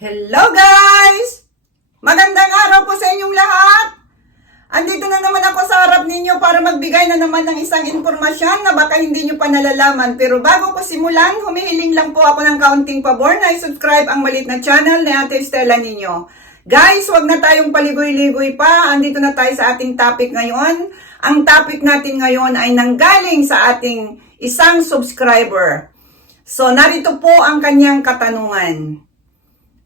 Hello guys! Magandang araw po sa inyong lahat! Andito na naman ako sa harap ninyo para magbigay na naman ng isang informasyon na baka hindi nyo pa nalalaman. Pero bago ko simulan, humihiling lang po ako ng kaunting pabor na i-subscribe ang malit na channel ni Ate Stella ninyo. Guys, wag na tayong paligoy-ligoy pa. Andito na tayo sa ating topic ngayon. Ang topic natin ngayon ay nanggaling sa ating isang subscriber. So, narito po ang kanyang katanungan.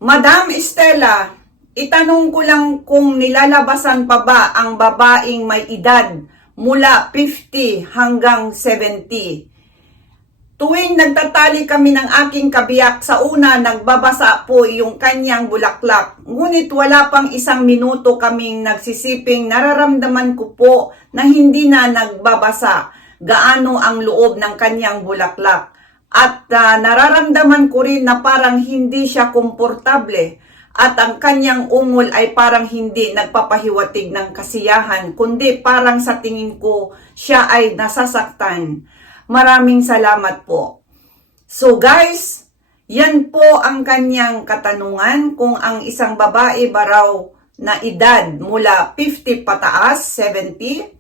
Madam Estela, itanong ko lang kung nilalabasan pa ba ang babaeng may edad mula 50 hanggang 70. Tuwing nagtatali kami ng aking kabiyak, sa una nagbabasa po yung kanyang bulaklak. Ngunit wala pang isang minuto kaming nagsisiping nararamdaman ko po na hindi na nagbabasa gaano ang loob ng kanyang bulaklak. At ah, nararamdaman ko rin na parang hindi siya komportable at ang kanyang ungol ay parang hindi nagpapahiwatig ng kasiyahan, kundi parang sa tingin ko siya ay nasasaktan. Maraming salamat po. So guys, yan po ang kanyang katanungan kung ang isang babae ba raw na edad mula 50 pataas, 70,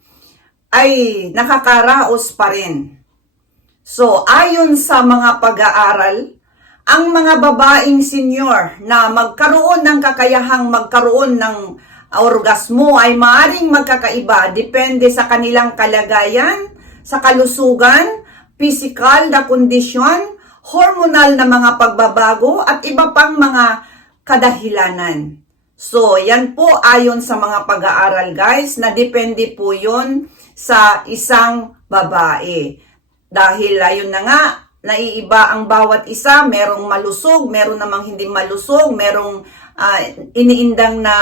ay nakakaraos pa rin. So, ayon sa mga pag-aaral, ang mga babaeng senior na magkaroon ng kakayahang magkaroon ng orgasmo ay maaring magkakaiba depende sa kanilang kalagayan, sa kalusugan, physical na kondisyon, hormonal na mga pagbabago at iba pang mga kadahilanan. So, yan po ayon sa mga pag-aaral guys na depende po yon sa isang babae. Dahil ayun na nga, naiiba ang bawat isa, merong malusog, meron namang hindi malusog, merong ah, iniindang na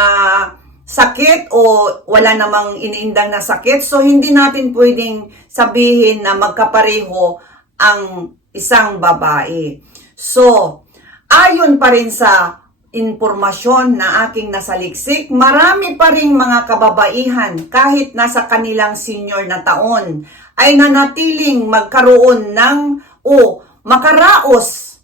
sakit o wala namang iniindang na sakit. So, hindi natin pwedeng sabihin na magkapareho ang isang babae. So, ayon pa rin sa impormasyon na aking nasaliksik, marami pa rin mga kababaihan kahit nasa kanilang senior na taon ay nanatiling magkaroon ng o makaraos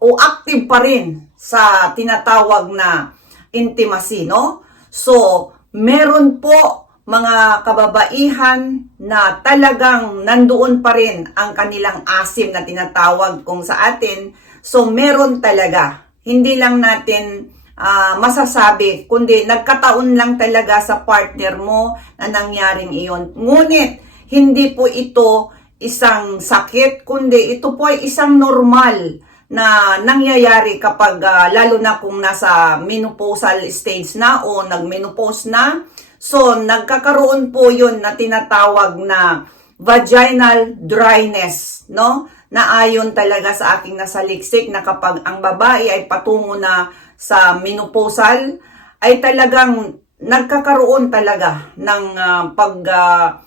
o active pa rin sa tinatawag na intimacy, no? So, meron po mga kababaihan na talagang nandoon pa rin ang kanilang asim na tinatawag kung sa atin. So, meron talaga. Hindi lang natin ah, masasabi, kundi nagkataon lang talaga sa partner mo na nangyaring iyon. Ngunit, hindi po ito isang sakit, kundi ito po ay isang normal na nangyayari kapag ah, lalo na kung nasa menopausal stage na o nagmenopause na. So, nagkakaroon po yun na tinatawag na vaginal dryness, no? Na ayon talaga sa aking nasaliksik na kapag ang babae ay patungo na sa menopausal, ay talagang nagkakaroon talaga ng ah, pag ah,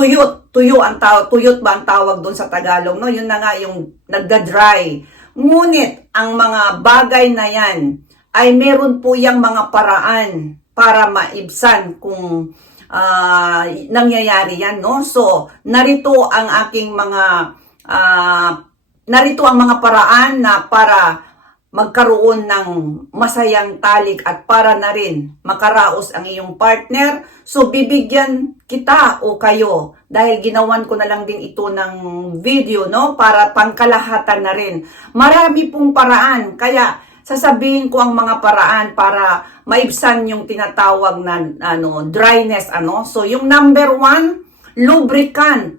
tuyot, tuyo ang tawag, tuyot ba ang tawag doon sa Tagalog, no? Yun na nga yung nagda-dry. Ngunit, ang mga bagay na yan, ay meron po yung mga paraan para maibsan kung ah, nangyayari yan, no? So, narito ang aking mga, ah, narito ang mga paraan na para magkaroon ng masayang talik at para na rin makaraos ang iyong partner. So, bibigyan kita o kayo dahil ginawan ko na lang din ito ng video, no? Para pangkalahatan na rin. Marami pong paraan. Kaya, sasabihin ko ang mga paraan para maibsan yung tinatawag na ano, dryness. Ano? So, yung number one, lubricant.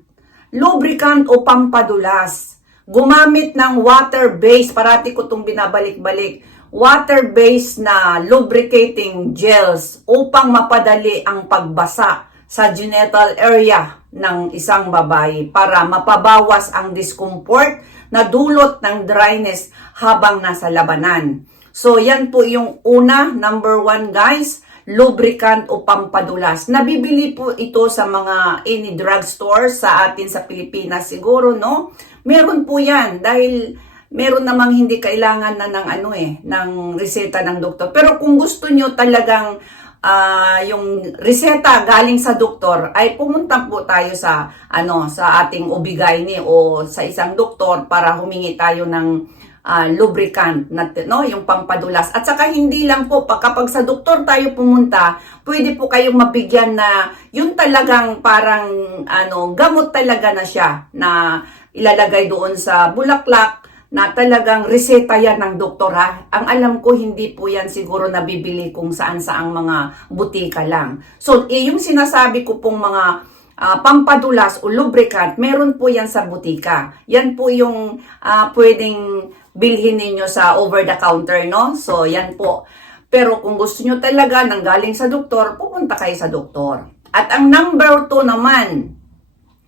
Lubricant o pampadulas gumamit ng water-based, parati ko itong binabalik-balik, water-based na lubricating gels upang mapadali ang pagbasa sa genital area ng isang babae para mapabawas ang discomfort na dulot ng dryness habang nasa labanan. So, yan po yung una, number one guys, lubricant o pampadulas. Nabibili po ito sa mga any drugstore sa atin sa Pilipinas siguro, no? Meron po yan dahil meron namang hindi kailangan na ng ano eh, ng reseta ng doktor. Pero kung gusto nyo talagang ah, yung reseta galing sa doktor ay pumunta po tayo sa ano sa ating obigayni o sa isang doktor para humingi tayo ng ah, lubricant, na, no, yung pampadulas. At saka hindi lang po, pag- kapag sa doktor tayo pumunta, pwede po kayong mabigyan na yung talagang parang ano, gamot talaga na siya na ilalagay doon sa bulaklak na talagang reseta yan ng doktor ha. Ang alam ko, hindi po yan siguro nabibili kung saan saang mga butika lang. So, eh, yung sinasabi ko pong mga ah, pampadulas o lubricant, meron po yan sa butika. Yan po yung ah, pwedeng bilhin ninyo sa over-the-counter, no? So, yan po. Pero kung gusto nyo talaga nang galing sa doktor, pupunta kayo sa doktor. At ang number two naman,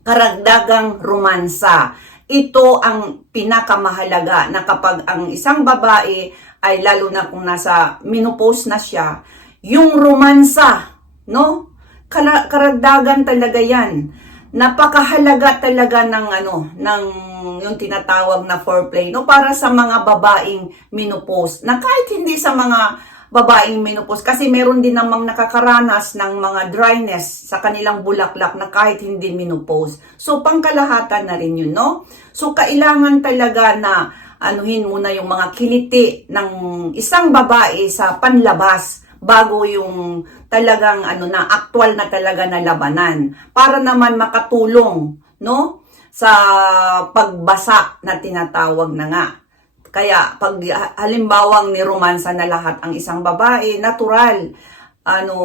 karagdagang romansa. Ito ang pinakamahalaga na kapag ang isang babae ay lalo na kung nasa menopause na siya, yung romansa, no? Kara- karagdagan talaga yan. Napakahalaga talaga ng ano, ng yung tinatawag na foreplay, no? Para sa mga babaeng menopause, na kahit hindi sa mga babaeng menopause kasi meron din namang nakakaranas ng mga dryness sa kanilang bulaklak na kahit hindi menopause. So pangkalahatan na rin yun, no? So kailangan talaga na anuhin muna yung mga kiliti ng isang babae sa panlabas bago yung talagang ano na actual na talaga na labanan para naman makatulong no sa pagbasa na tinatawag na nga kaya pag halimbawang ni romansa na lahat ang isang babae, natural, ano,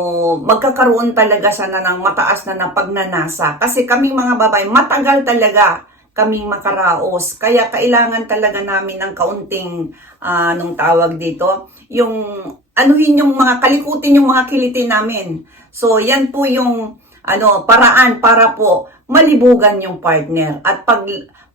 magkakaroon talaga siya na ng mataas na na pagnanasa. Kasi kaming mga babae, matagal talaga kaming makaraos. Kaya kailangan talaga namin ng kaunting, anong tawag dito, yung, anuhin yung mga, kalikutin yung mga kiliti namin. So, yan po yung, ano, paraan para po malibugan yung partner. At pag,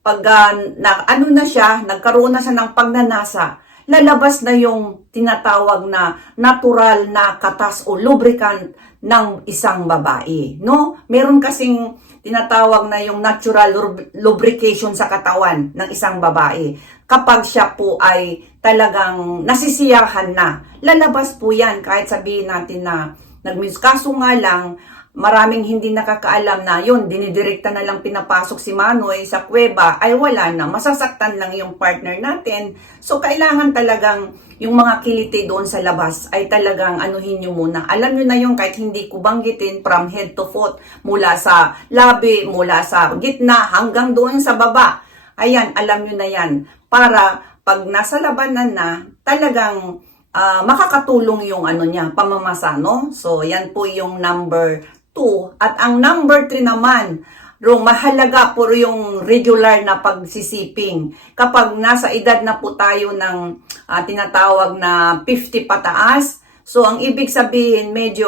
pag ah, na, ano na siya, nagkaroon na siya ng pagnanasa, lalabas na yung tinatawag na natural na katas o lubricant ng isang babae, no? Meron kasing tinatawag na yung natural lub- lubrication sa katawan ng isang babae. Kapag siya po ay talagang nasisiyahan na, lalabas po yan kahit sabihin natin na nag-miss. Kaso nga lang, maraming hindi nakakaalam na yun, dinidirekta na lang pinapasok si Manoy sa kuweba, ay wala na, masasaktan lang yung partner natin. So, kailangan talagang yung mga kiliti doon sa labas ay talagang anuhin nyo muna. Alam nyo na yung kahit hindi ko banggitin from head to foot, mula sa labi, mula sa gitna, hanggang doon sa baba. Ayan, alam nyo na yan. Para pag nasa labanan na, talagang ah, makakatulong yung ano niya, pamamasa, no? So, yan po yung number 2. At ang number 3 naman, Rong, mahalaga po yung regular na pagsisiping. Kapag nasa edad na po tayo ng ah, tinatawag na 50 pataas, so ang ibig sabihin medyo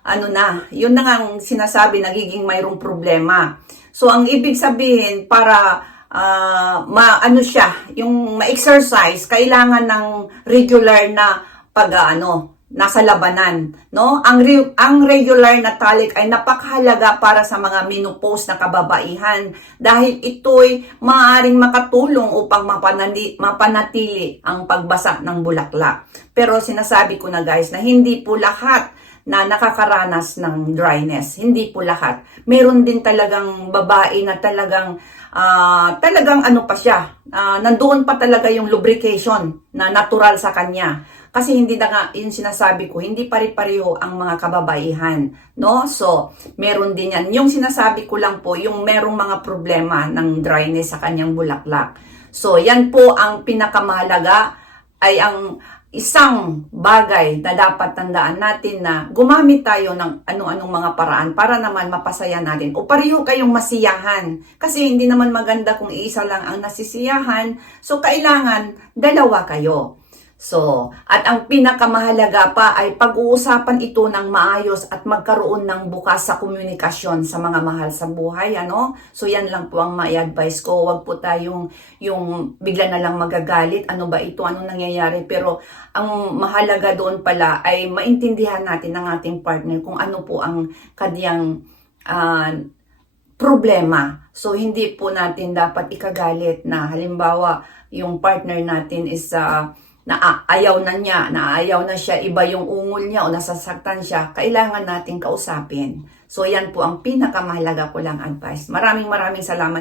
ano na, yun na nga ang sinasabi, nagiging mayroong problema. So ang ibig sabihin para ah, ma ano siya, yung ma-exercise, kailangan ng regular na pag ano, nasa labanan, no? Ang re- ang regular na talik ay napakahalaga para sa mga menopause na kababaihan dahil ito'y maaaring makatulong upang mapanali, mapanatili ang pagbasa ng bulaklak. Pero sinasabi ko na guys na hindi po lahat na nakakaranas ng dryness. Hindi po lahat. Meron din talagang babae na talagang ah, talagang ano pa siya. ah, nandoon pa talaga yung lubrication na natural sa kanya. Kasi hindi na nga, yung sinasabi ko, hindi pare-pareho ang mga kababaihan. No? So, meron din yan. Yung sinasabi ko lang po, yung merong mga problema ng dryness sa kanyang bulaklak. So, yan po ang pinakamahalaga ay ang isang bagay na dapat tandaan natin na gumamit tayo ng ano-anong mga paraan para naman mapasaya natin o pareho kayong masiyahan. Kasi hindi naman maganda kung isa lang ang nasisiyahan. So, kailangan dalawa kayo. So, at ang pinakamahalaga pa ay pag-uusapan ito ng maayos at magkaroon ng bukas sa komunikasyon sa mga mahal sa buhay, ano? So, yan lang po ang mai-advise ko. Huwag po tayong yung bigla na lang magagalit, ano ba ito, ano nangyayari. Pero, ang mahalaga doon pala ay maintindihan natin ng ating partner kung ano po ang kadiyang ah, problema. So, hindi po natin dapat ikagalit na halimbawa, yung partner natin is ah, na a- ayaw na niya, na ayaw na siya, iba yung ungol niya o nasasaktan siya, kailangan natin kausapin. So, yan po ang pinakamahalaga ko lang advice. Maraming maraming salamat.